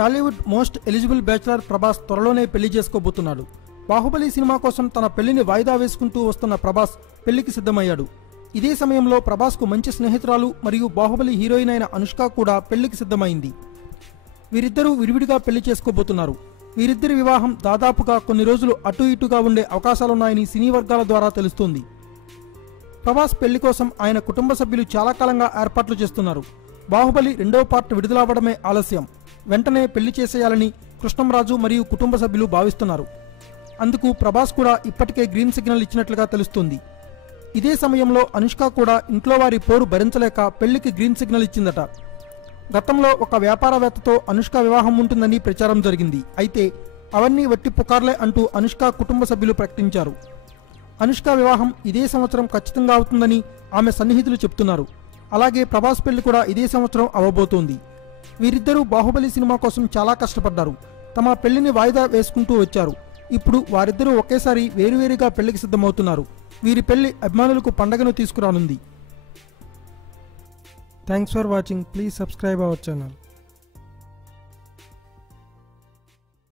Tollywood most eligible bachelor Prabhas త్వరలోనే పెళ్లి చేసుకోబోతున్నాడు. Baahubali cinema కోసం తన పెళ్లిని వాయిదా వేసుకుంటూ వస్తున్న ప్రభాస్ పెళ్లికి సిద్ధమయ్యాడు. ఇదే సమయంలో ప్రభాస్ కు మంచి స్నేహితురాలు మరియు బాహుబలి హీరోయిన్ అయిన అనుష్క కూడా పెళ్లికి సిద్ధమైంది. వీరిద్దరూ విడివిడిగా పెళ్లి చేసుకోబోతున్నారు. వీరిద్దరి వివాహం దాదాపుగా కొన్ని రోజులు అటు ఇటుగా ఉండే అవకాశాలున్నాయని సినీ వర్గాల ద్వారా తెలుస్తోంది. ప్రభాస్ పెళ్లి కోసం ఆయన కుటుంబ సభ్యులు చాలా కాలంగా ఏర్పాట్లు చేస్తున్నారు. బాహుబలి 2వ పార్ట్ విడుదలవ్వడమే ఆలస్యం. వెంటనే పెళ్లి చేసేయాలని కృష్ణంరాజు మరియు కుటుంబ సభ్యులు భావిస్తున్నారు. అందుకు ప్రభాస్ కూడా ఇప్పటికే గ్రీన్ సిగ్నల్ ఇచ్చినట్లుగా తెలుస్తుంది. ఇదే సమయంలో అనుష్క కూడా ఇంట్లో వారి పోరు భరించలేక పెళ్లికి గ్రీన్ సిగ్నల్ ఇచ్చిందట. గతంలో ఒక వ్యాపారవేత్తతో అనుష్క వివాహం ఉంటుందని ప్రచారం జరిగింది. అయితే అవన్నీ వట్టి పుకార్లే అంటూ అనుష్క కుటుంబ సభ్యులు ప్రకటించారు. అనుష్క వివాహం ఇదే సంవత్సరం ఖచ్చితంగా అవుతుందని ఆమె సన్నిహితులు చెప్తున్నారు. అలాగే ప్రభాస్ పెళ్లి కూడా ఇదే సంవత్సరం అవ్వబోతోంది. వీరిద్దరూ బాహుబలి సినిమా కోసం చాలా కష్టపడ్డారు. తమ పెళ్లిని వాయిదా వేసుకుంటూ వచ్చారు. ఇప్పుడు వారిద్దరూ ఒకేసారి వేరువేరుగా పెళ్లికి సిద్ధమవుతున్నారు. వీరి పెళ్లి అభిమానులకు పండగను తీసుకురానుంది. Thanks for watching. Please subscribe our channel.